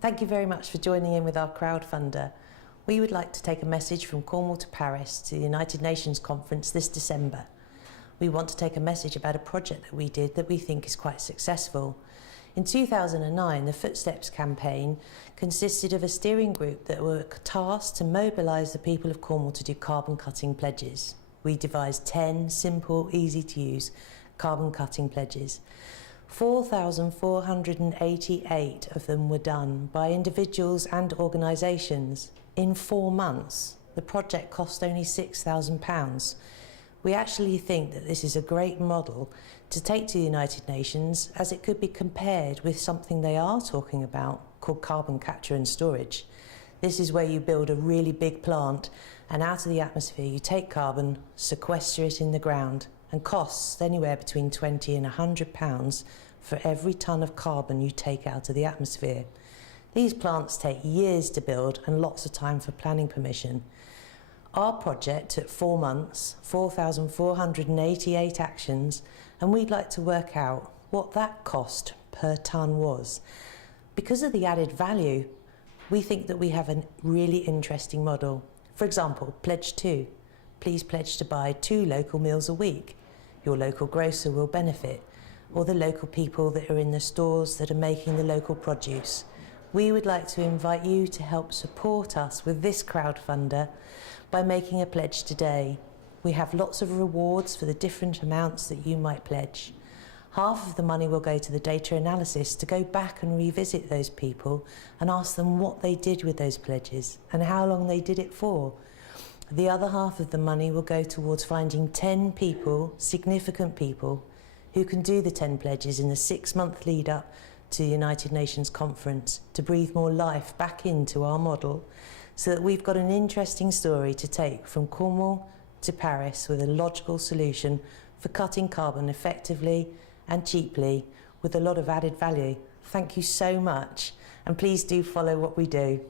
Thank you very much for joining in with our crowdfunder. We would like to take a message from Cornwall to Paris to the United Nations Conference this December. We want to take a message about a project that we did that we think is quite successful. In 2009, the Footsteps campaign consisted of a steering group that were tasked to mobilise the people of Cornwall to do carbon cutting pledges. We devised 10 simple, easy to use carbon cutting pledges. 4,488 of them were done by individuals and organisations in 4 months. The project cost only £6,000. We actually think that this is a great model to take to the United Nations, as it could be compared with something they are talking about called carbon capture and storage. This is where you build a really big plant and out of the atmosphere you take carbon, sequester it in the ground, and costs anywhere between £20 and £100 for every tonne of carbon you take out of the atmosphere. These plants take years to build and lots of time for planning permission. Our project took 4 months, 4,488 actions, and we'd like to work out what that cost per tonne was. Because of the added value, we think that we have a really interesting model. For example, Pledge 2. Please pledge to buy 2 local meals a week. Your local grocer will benefit, or the local people that are in the stores that are making the local produce. We would like to invite you to help support us with this crowdfunder by making a pledge today. We have lots of rewards for the different amounts that you might pledge. Half of the money will go to the data analysis to go back and revisit those people and ask them what they did with those pledges and how long they did it for. The other half of the money will go towards finding 10 people, significant people, who can do the 10 pledges in the 6-month lead up to the United Nations Conference to breathe more life back into our model, so that we've got an interesting story to take from Cornwall to Paris with a logical solution for cutting carbon effectively and cheaply with a lot of added value. Thank you so much, and please do follow what we do.